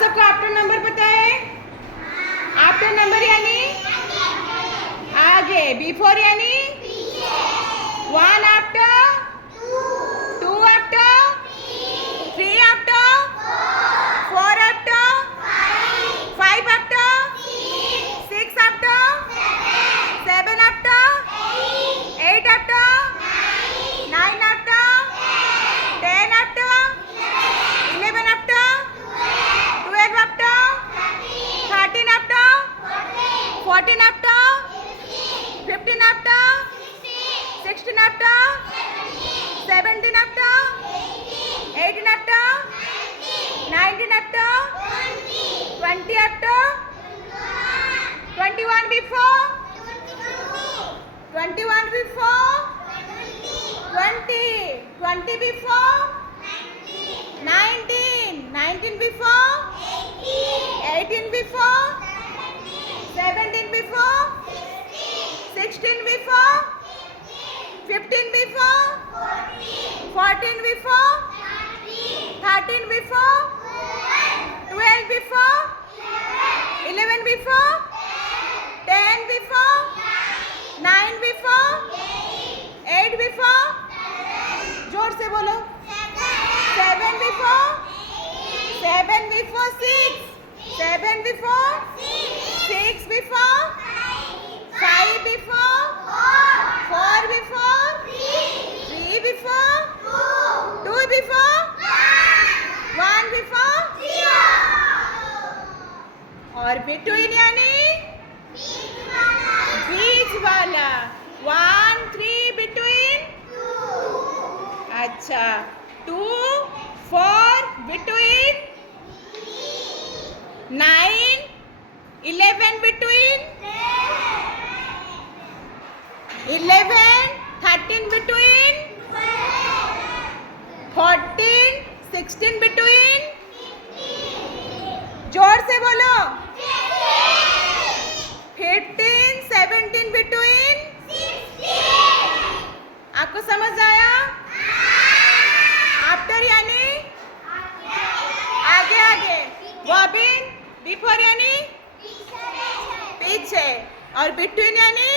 सबको after number पता है? आफ्टर नंबर यानी आगे, बिफोर यानी one after, two after, three after, four after, five after, six after, seven after, eight after, nine after, 10 after, 11 after, 12 after, 13 after, 14 after, 15 after, 16 after, 17 after, 18 after, 19 after, 20 after, 21 before, 21 before, 20 before, 19 before, 18 before, 17 before, 16 before, 15 before, 14 before, 13 before, 12 before, 11 before, 10 before, 9 before, 8 before, जोर से बोलो, 7 before, 7 before 6, 7 before, 6 before, 5 before, 4 before, 3 before, 2 before, 1 before, और between यानी बीच वाला, 1 3 between, अच्छा 2 4 between, 9 11 between, 11 13 between, 14 16 between, जोर से बोलो, 15 17 between, आपको समझ आया? आफ्टर यानी आगे आगे, बॉबिन बिफोर यानी पीछे, और बिटवीन यानी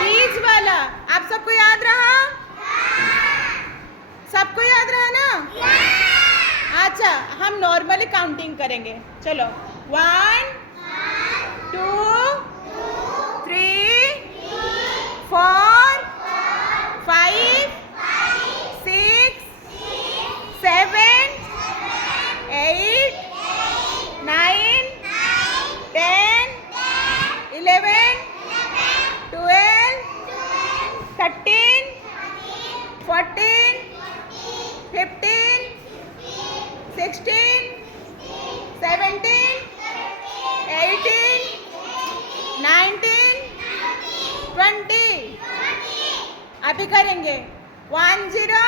बीच वाला। आप सबको याद रहा? सबको याद रहा ना? अच्छा, हम नॉर्मली काउंटिंग करेंगे। चलो 1 2 3 4 5 6 7 8 9 10 11 12 13 14 15 16 17 18 19 20। अभी करेंगे 1 0